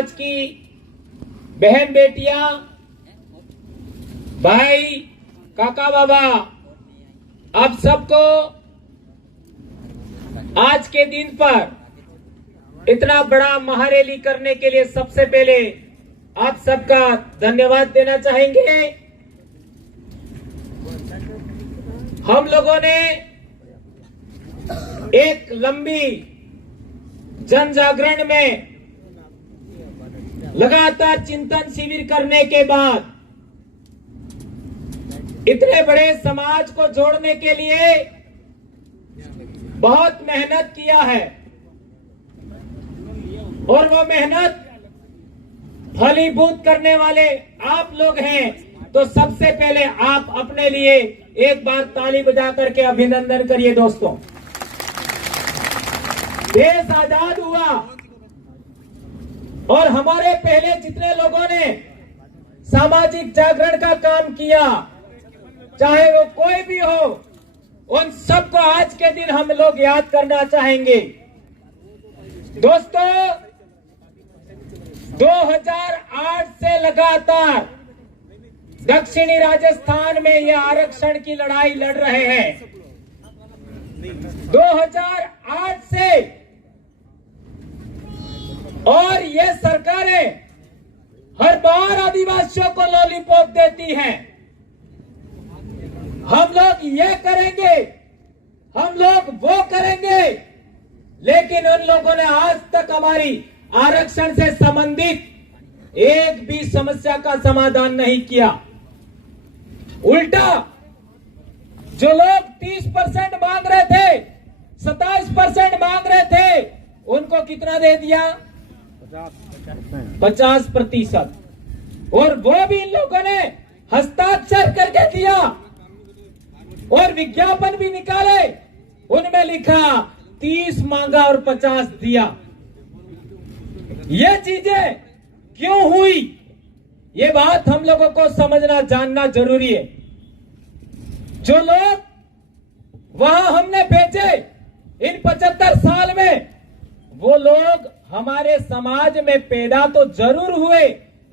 समाज की बहन बेटियां, भाई, काका बाबा, आप सबको आज के दिन पर इतना बड़ा महारैली करने के लिए सबसे पहले आप सबका धन्यवाद देना चाहेंगे। हम लोगों ने एक लंबी जन जागरण में लगातार चिंतन शिविर करने के बाद इतने बड़े समाज को जोड़ने के लिए बहुत मेहनत किया है और वो मेहनत फलीभूत करने वाले आप लोग हैं। तो सबसे पहले आप अपने लिए एक बार ताली बजा करके अभिनंदन करिए दोस्तों। देश आजाद हुआ और हमारे पहले जितने लोगों ने सामाजिक जागरण का काम किया, चाहे वो कोई भी हो, उन सबको आज के दिन हम लोग याद करना चाहेंगे। दोस्तों, 2008 से लगातार दक्षिणी राजस्थान में ये आरक्षण की लड़ाई लड़ रहे हैं। 2008 से और ये सरकारें हर बार आदिवासियों को लॉलीपॉप देती हैं। हम लोग ये करेंगे, हम लोग वो करेंगे, लेकिन उन लोगों ने आज तक हमारी आरक्षण से संबंधित एक भी समस्या का समाधान नहीं किया। उल्टा जो लोग 30% मांग रहे थे, 27% मांग रहे थे, उनको कितना दे दिया? 50%। और वो भी इन लोगों ने हस्ताक्षर करके दिया और विज्ञापन भी निकाले, उनमें लिखा 30 मांगा और 50 दिया। ये चीजें क्यों हुई, ये बात हम लोगों को समझना जानना जरूरी है। जो लोग वहां हमने भेजे इन 75 साल में, वो लोग हमारे समाज में पैदा तो जरूर हुए,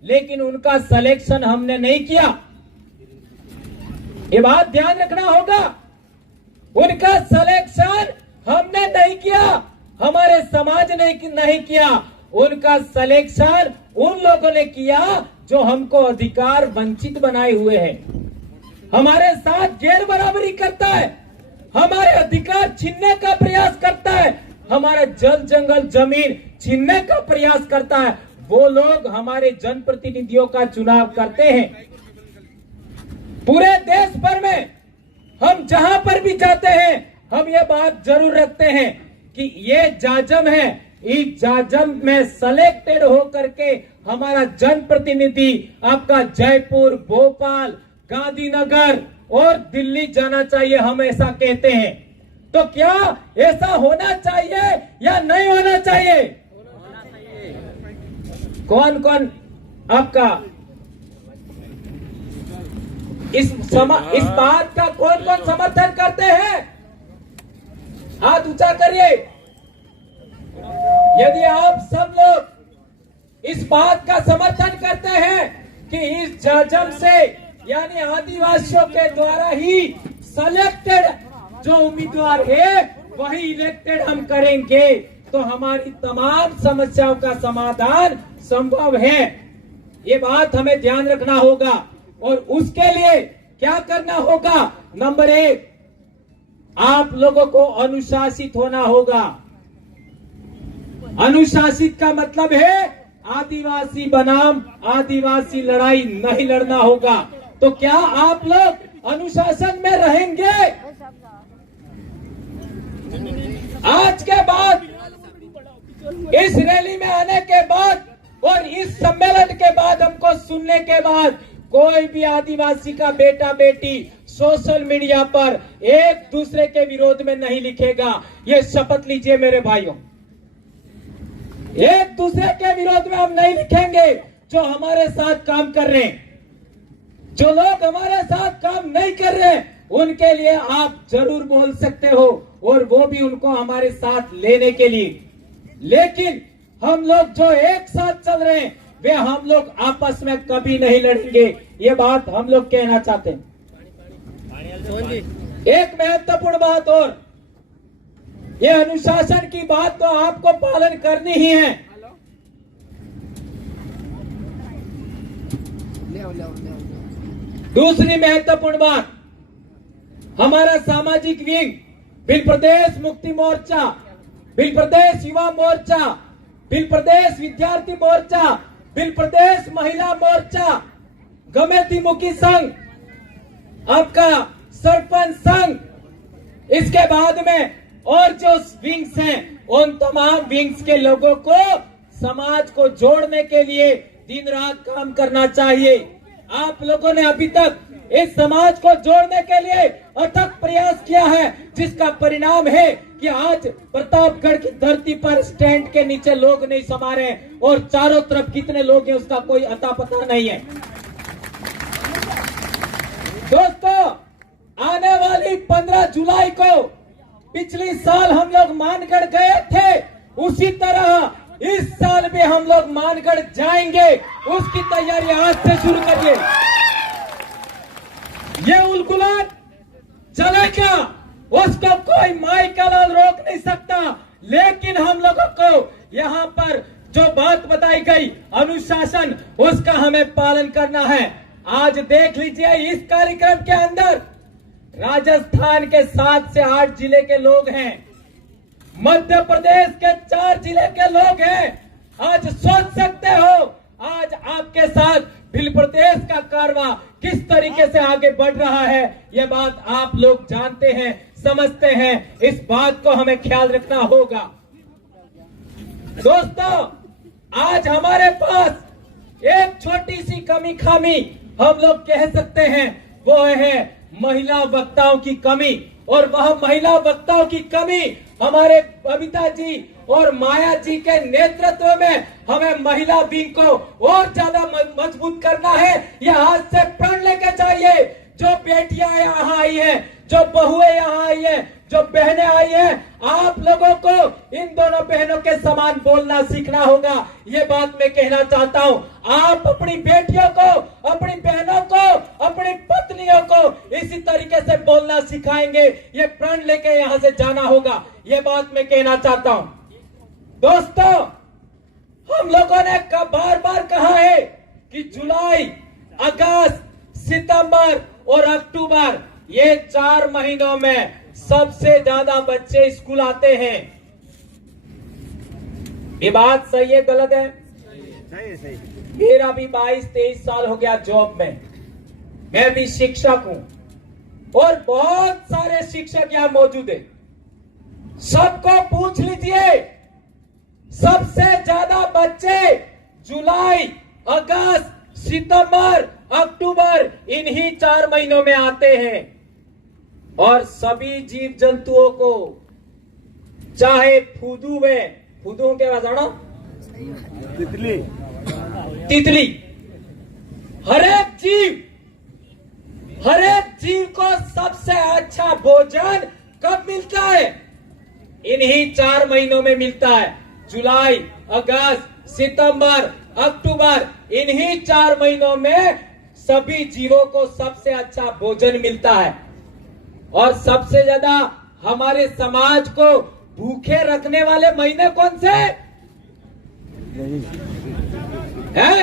लेकिन उनका सिलेक्शन हमने नहीं किया। ये बात ध्यान रखना होगा। उनका सिलेक्शन हमने नहीं किया, हमारे समाज ने नहीं किया। उनका सिलेक्शन उन लोगों ने किया जो हमको अधिकार वंचित बनाए हुए हैं, हमारे साथ गैर बराबरी करता है, हमारे अधिकार छीनने का प्रयास करता है, हमारे जल जंगल जमीन छीनने का प्रयास करता है। वो लोग हमारे जनप्रतिनिधियों का चुनाव करते हैं। पूरे देश भर में हम जहां पर भी जाते हैं, हम ये बात जरूर रखते हैं कि ये जाजम है, इस जाजम में सेलेक्टेड होकर के हमारा जनप्रतिनिधि आपका जयपुर, भोपाल, गांधीनगर और दिल्ली जाना चाहिए, हम ऐसा कहते हैं। तो क्या ऐसा होना चाहिए या नहीं होना चाहिए? कौन कौन आपका इस बात का कौन कौन समर्थन करते हैं? हाथ ऊंचा करिए। यदि आप सब लोग इस बात का समर्थन करते हैं कि इस जाजम से यानी आदिवासियों के द्वारा ही सेलेक्टेड जो उम्मीदवार है वही इलेक्टेड हम करेंगे, तो हमारी तमाम समस्याओं का समाधान संभव है। ये बात हमें ध्यान रखना होगा। और उसके लिए क्या करना होगा? नंबर 1, आप लोगों को अनुशासित होना होगा। अनुशासित का मतलब है आदिवासी बनाम आदिवासी लड़ाई नहीं लड़ना होगा। तो क्या आप लोग अनुशासन में रहेंगे? आज के बाद, इस रैली में आने के बाद और इस सम्मेलन के बाद, हमको सुनने के बाद, कोई भी आदिवासी का बेटा बेटी सोशल मीडिया पर एक दूसरे के विरोध में नहीं लिखेगा। ये शपथ लीजिए मेरे भाइयों, एक दूसरे के विरोध में हम नहीं लिखेंगे। जो हमारे साथ काम कर रहे हैं, जो लोग हमारे साथ काम नहीं कर रहे, उनके लिए आप जरूर बोल सकते हो और वो भी उनको हमारे साथ लेने के लिए। लेकिन हम लोग जो एक साथ चल रहे हैं वे हम लोग आपस में कभी नहीं लड़ेंगे। ये बात हम लोग कहना चाहते हैं। एक महत्वपूर्ण बात और, ये अनुशासन की बात तो आपको पालन करनी ही है। दूसरी महत्वपूर्ण बात, हमारा सामाजिक विंग भिल प्रदेश मुक्ति मोर्चा, भिल प्रदेश युवा मोर्चा, भिल प्रदेश विद्यार्थी मोर्चा, भिल प्रदेश महिला मोर्चा, गमेती मुखी संघ, आपका सरपंच संघ, इसके बाद में और जो विंग्स हैं उन तमाम विंग्स के लोगों को समाज को जोड़ने के लिए दिन रात काम करना चाहिए। आप लोगों ने अभी तक इस समाज को जोड़ने के लिए अथक प्रयास किया है, जिसका परिणाम है कि आज प्रतापगढ़ की धरती पर स्टैंड के नीचे लोग नहीं समा रहे और चारों तरफ कितने लोग हैं उसका कोई अता पता नहीं है। दोस्तों, आने वाली 15 जुलाई को पिछली साल हम लोग मानगढ़ गए थे, उसी तरह इस साल भी हम लोग मानगढ़ जाएंगे। उसकी तैयारी आज से शुरू करिए। ये उलगुलान चलेगा, उसको कोई माई का लाल रोक नहीं सकता, लेकिन हम लोगों को यहाँ पर जो बात बताई गई अनुशासन, उसका हमें पालन करना है। आज देख लीजिए, इस कार्यक्रम के अंदर राजस्थान के 7 से 8 जिले के लोग हैं, मध्य प्रदेश के 4 जिले के लोग हैं। आज सोच सकते हो आज आपके साथ भिल प्रदेश का कारवां किस तरीके से आगे बढ़ रहा है। ये बात आप लोग जानते हैं, समझते हैं, इस बात को हमें ख्याल रखना होगा। दोस्तों, आज हमारे पास एक छोटी सी कमी खामी हम लोग कह सकते हैं, वो है महिला वक्ताओं की कमी। और वह महिला वक्ताओं की कमी हमारे बबीता जी और माया जी के नेतृत्व में हमें महिला विंग को और ज्यादा मजबूत करना है। यह आज से प्रण लेके चाहिए। जो बेटियां यहाँ आई हैं, जो बहुएं यहाँ आई हैं, जो बहनें आई हैं, आप लोगों को इन दोनों बहनों के समान बोलना सीखना होगा। ये बात मैं कहना चाहता हूँ। आप अपनी बेटियों को, अपनी बहनों को, अपनी पत्नियों को इसी तरीके से बोलना सिखाएंगे। ये प्रण लेके यहाँ से जाना होगा। ये बात मैं कहना चाहता हूँ। दोस्तों, हम लोगों ने बार बार कहा है कि जुलाई, अगस्त, सितंबर और अक्टूबर, ये 4 महीनों में सबसे ज्यादा बच्चे स्कूल आते हैं। ये बात सही है गलत है? सही। मेरा भी 22-23 साल हो गया जॉब में, मैं भी शिक्षक हूं और बहुत सारे शिक्षक यहां मौजूद है। सबको पूछ लीजिए, सबसे ज्यादा बच्चे जुलाई, अगस्त, सितंबर, अक्टूबर, इन्हीं 4 महीनों में आते हैं। और सभी जीव जंतुओं को, चाहे फूदू के बजाना, तितली, हर एक जीव को सबसे अच्छा भोजन कब मिलता है? इन्हीं 4 महीनों में मिलता है। जुलाई, अगस्त, सितंबर, अक्टूबर, इन्हीं 4 महीनों में सभी जीवों को सबसे अच्छा भोजन मिलता है। और सबसे ज्यादा हमारे समाज को भूखे रखने वाले महीने कौन से हैं?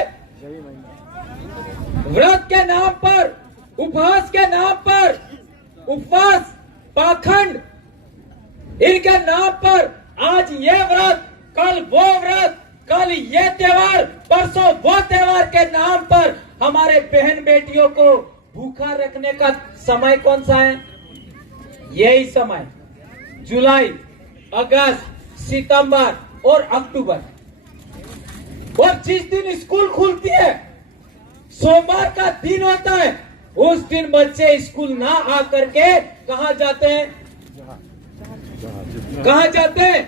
व्रत के नाम पर, उपवास के नाम पर, उपवास, पाखंड, इनके नाम पर आज ये व्रत, कल वो व्रत, कल ये त्योहार, परसों वो त्योहार के नाम पर हमारे बहन बेटियों को भूखा रखने का समय कौन सा है? यही समय, जुलाई, अगस्त, सितंबर और अक्टूबर। और जिस दिन स्कूल खुलती है, सोमवार का दिन होता है, उस दिन बच्चे स्कूल ना आकर के कहां जाते हैं? कहां जाते हैं?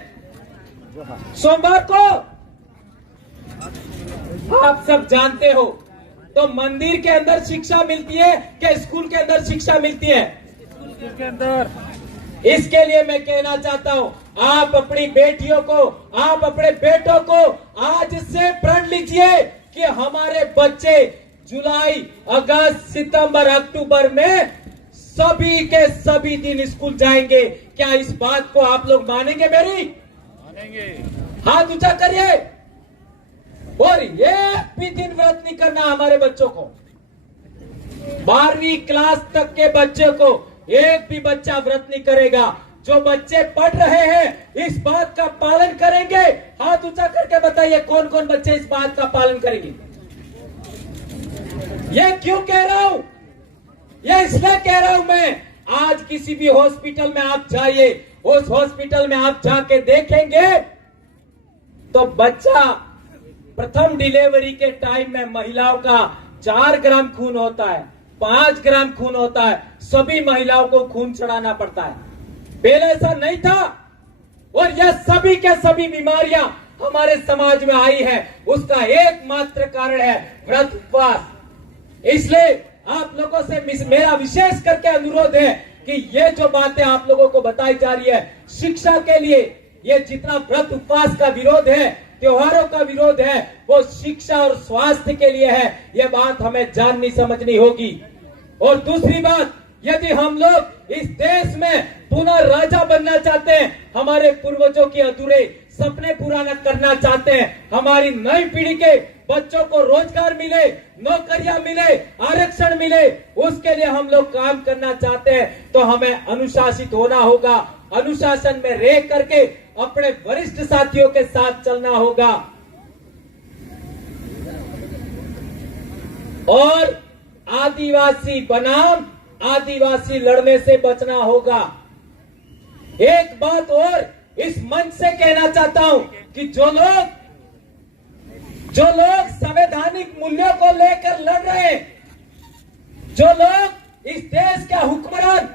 सोमवार को आप सब जानते हो, तो मंदिर के अंदर शिक्षा मिलती है कि स्कूल के अंदर शिक्षा मिलती है? स्कूल के अंदर। इसके लिए मैं कहना चाहता हूं, आप अपनी बेटियों को, आप अपने बेटों को आज से प्रण लीजिए कि हमारे बच्चे जुलाई, अगस्त, सितंबर, अक्टूबर में सभी के सभी दिन स्कूल जाएंगे। क्या इस बात को आप लोग मानेंगे? मेरी मानेंगे। हाथ ऊंचा करिए। और एक भी दिन व्रत नहीं करना हमारे बच्चों को। 12वीं क्लास तक के बच्चे को एक भी बच्चा व्रत नहीं करेगा। जो बच्चे पढ़ रहे हैं इस बात का पालन करेंगे। हाथ ऊंचा करके बताइए कौन कौन बच्चे इस बात का पालन करेंगे। ये क्यों कह रहा हूं? ये इसलिए कह रहा हूं मैं, आज किसी भी हॉस्पिटल में आप जाइए, उस हॉस्पिटल में आप जाके देखेंगे तो बच्चा प्रथम डिलीवरी के टाइम में महिलाओं का 4 ग्राम खून होता है, 5 ग्राम खून होता है। सभी महिलाओं को खून चढ़ाना पड़ता है। पहले ऐसा नहीं था। और यह सभी के सभी बीमारियां हमारे समाज में आई है, उसका एकमात्र कारण है व्रत उपवास। इसलिए आप लोगों से मेरा विशेष करके अनुरोध है कि ये जो बातें आप लोगों को बताई जा रही है शिक्षा के लिए, ये जितना व्रत उपवास का विरोध है, त्योहारों का विरोध है, वो शिक्षा और स्वास्थ्य के लिए है। ये बात हमें जाननी समझनी होगी। और दूसरी बात, यदि हम लोग इस देश में पुनः राजा बनना चाहते हैं, हमारे पूर्वजों के अधूरे सपने पूरा करना चाहते हैं, हमारी नई पीढ़ी के बच्चों को रोजगार मिले, नौकरियां मिले, आरक्षण मिले, उसके लिए हम लोग काम करना चाहते हैं तो हमें अनुशासित होना होगा। अनुशासन में रह करके अपने वरिष्ठ साथियों के साथ चलना होगा और आदिवासी बनाम आदिवासी लड़ने से बचना होगा। एक बात और इस मंच से कहना चाहता हूं कि जो लोग संवैधानिक मूल्यों को लेकर लड़ रहे हैं, जो लोग इस देश का हुक्मरान,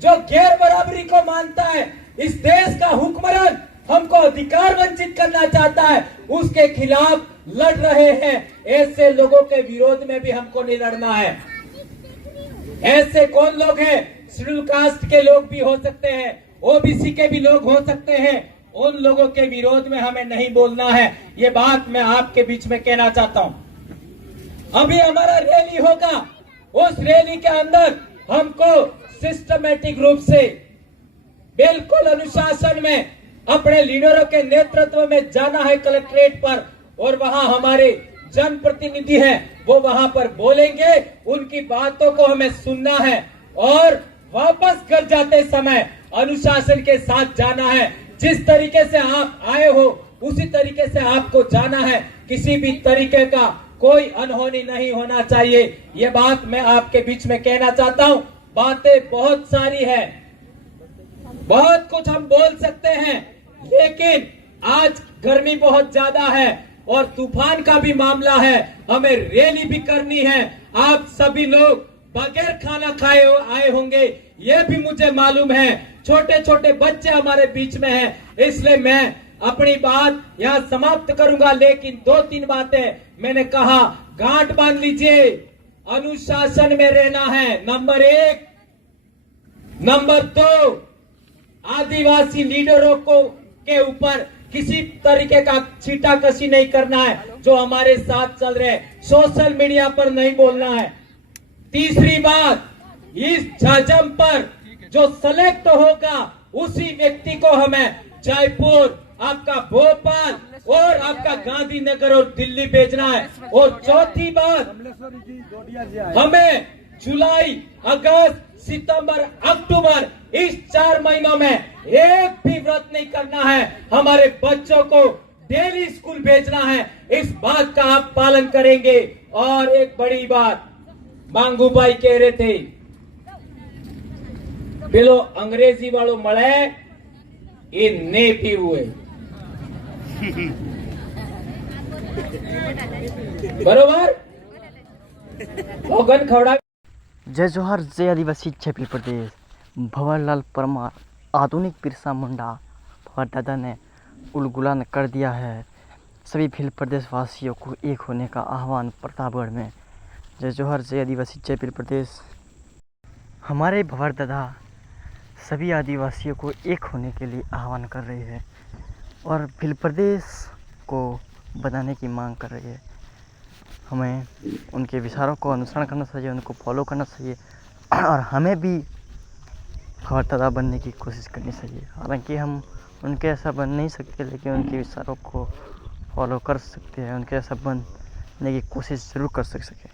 जो गैर बराबरी को मानता है, इस देश का हुक्मरान हमको अधिकार वंचित करना चाहता है, उसके खिलाफ लड़ रहे हैं। ऐसे लोगों के विरोध में भी हमको नहीं लड़ना है। ऐसे कौन लोग हैं? शेड्यूल कास्ट के लोग भी हो सकते हैं, ओबीसी के भी लोग हो सकते हैं। उन लोगों के विरोध में हमें नहीं बोलना है। ये बात मैं आपके बीच में कहना चाहता हूं। अभी हमारा रैली होगा, उस रैली के अंदर हमको सिस्टमेटिक रूप से बिल्कुल अनुशासन में अपने लीडरों के नेतृत्व में जाना है कलेक्ट्रेट पर, और वहां हमारे जनप्रतिनिधि हैं, वो वहां पर बोलेंगे, उनकी बातों को हमें सुनना है और वापस घर जाते समय अनुशासन के साथ जाना है। जिस तरीके से आप आए हो उसी तरीके से आपको जाना है। किसी भी तरीके का कोई अनहोनी नहीं होना चाहिए। ये बात मैं आपके बीच में कहना चाहता हूं। बातें बहुत सारी है, बहुत कुछ हम बोल सकते हैं, लेकिन आज गर्मी बहुत ज्यादा है और तूफान का भी मामला है। हमें रैली भी करनी है। आप सभी लोग बगैर खाना खाए आए होंगे, ये भी मुझे मालूम है। छोटे छोटे बच्चे हमारे बीच में हैं, इसलिए मैं अपनी बात यहाँ समाप्त करूंगा। लेकिन 2-3 बातें मैंने कहा, गांठ बांध लीजिए, अनुशासन में रहना है, नंबर 1। नंबर 2, आदिवासी लीडरों को के ऊपर किसी तरीके का छीटाकशी नहीं करना है। जो हमारे साथ चल रहे हैं, सोशल मीडिया पर नहीं बोलना है। तीसरी बात, इस झाझम पर जो सेलेक्ट होगा उसी व्यक्ति को हमें जयपुर, आपका भोपाल और आपका गांधीनगर और दिल्ली भेजना है। और चौथी बात, हमें जुलाई, अगस्त, सितंबर, अक्टूबर इस 4 महीनों में एक भी व्रत नहीं करना है। हमारे बच्चों को डेली स्कूल भेजना है। इस बात का आप पालन करेंगे। और एक बड़ी बात, मांगू भाई कह रहे थे, पेलो अंग्रेजी वालों मळे ये ने पीवू है, बरोबर? भोगन खवड़ा। जय जोहार, जय आदिवासी छपी प्रदेश। भंवरलाल परमार, आधुनिक बिरसा मुंडा भंवर दादा ने उलगुलान कर दिया है। सभी भील प्रदेशवासियों को एक होने का आह्वान प्रतापगढ़ में। जय जोहार, जय आदिवासी जय भील प्रदेश। हमारे भंवर दादा सभी आदिवासियों को एक होने के लिए आह्वान कर रही है और भील प्रदेश को बनाने की मांग कर रही है। हमें उनके विचारों को अनुसरण करना चाहिए, उनको फॉलो करना चाहिए और हमें भी खबरदादा बनने की कोशिश करनी चाहिए। हालांकि हम उनके ऐसा बन नहीं सकते, लेकिन उनके विचारों को फॉलो कर सकते हैं, उनके ऐसा बनने की कोशिश ज़रूर कर सकें।